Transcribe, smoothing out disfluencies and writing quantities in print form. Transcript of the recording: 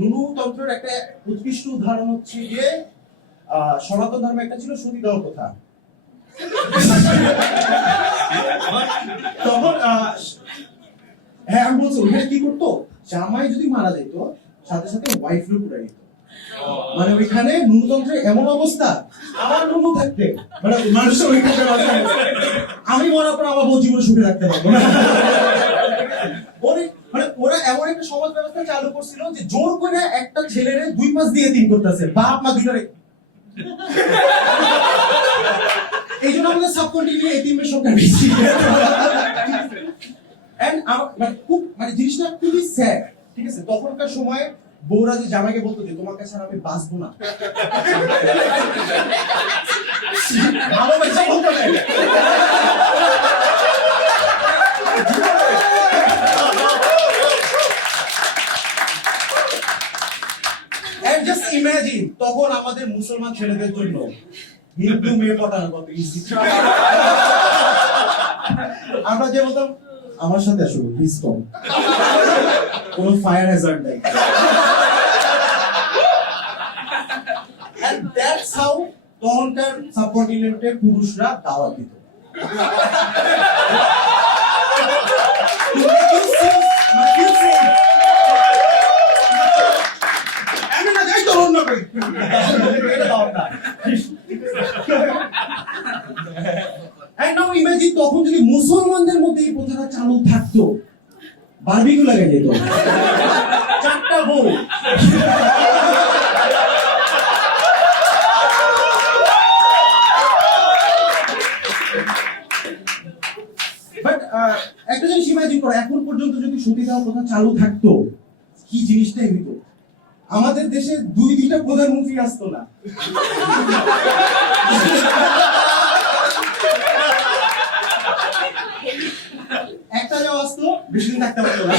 নুনুতন্ত্রের একটা উৎকৃষ্ট উদাহরণ হচ্ছে যে সনাতন ধর্মে একটা ছিল সতীদাহ প্রথা। তখন হ্যাঁ আমি বলছি ওখানে কি করতো, জামাই যদি মারা যেত সাথে সাথে ওয়াইফেরও পুরাই দিত। মানে ওইখানে নুনুতন্ত্রে এমন অবস্থা, আমার নুনু থাকতে মানে মানুষের ওইখানে আমি মরার পর আমার বউ জীবনে সুখে রাখতে পারবো না। মানে ওরা এমন একটা সমাজ ব্যবস্থা চালু করছিল যে জোর করে একটা ছেলেরে 2 পাশ দিয়ে 3 করতেছে, বাপ মা দুটারে। এই জন্য আমাদের সাবকন্টিনেন্টে এতিমের সংখ্যা বেশি। এন্ড মানে খুব মানে জিনিসটা খুবই স্যাড, ঠিক আছে? তখনকার সময় বউরা যে জামাইকে বলতো যে তোমার কাছে আমি বাঁচবো না, ভালোবাসা বলতো না। And just imagine তখন আমাদের মুসলমান ছেলেদের জন্য হিন্দু মেয়ে পটানো কত ইজি। আমরা যে বলতাম আমার সাথে আসো প্লিজ কম, কোনো ফায়ার হ্যাজার্ড নাই। And that's how তখনকার সাবকন্টিনেন্টে পুরুষরা দাওয়াত দিত। তখন যদি মুসলমানদের মধ্যে এই প্রথাটা চালু থাকতো, বারবিকিউ লাগে যেত, 4টা বউ। বাট একটা জিনিস ইমাজিন করো, এখন পর্যন্ত যদি সতীদাহ প্রথা চালু থাকতো কি জিনিসটাই হইতো। আমাদের দেশে 2-3টা প্রধানমন্ত্রী আসতো না। একটা যাও আসতো, বেশি দিন থাকতে পারতো না।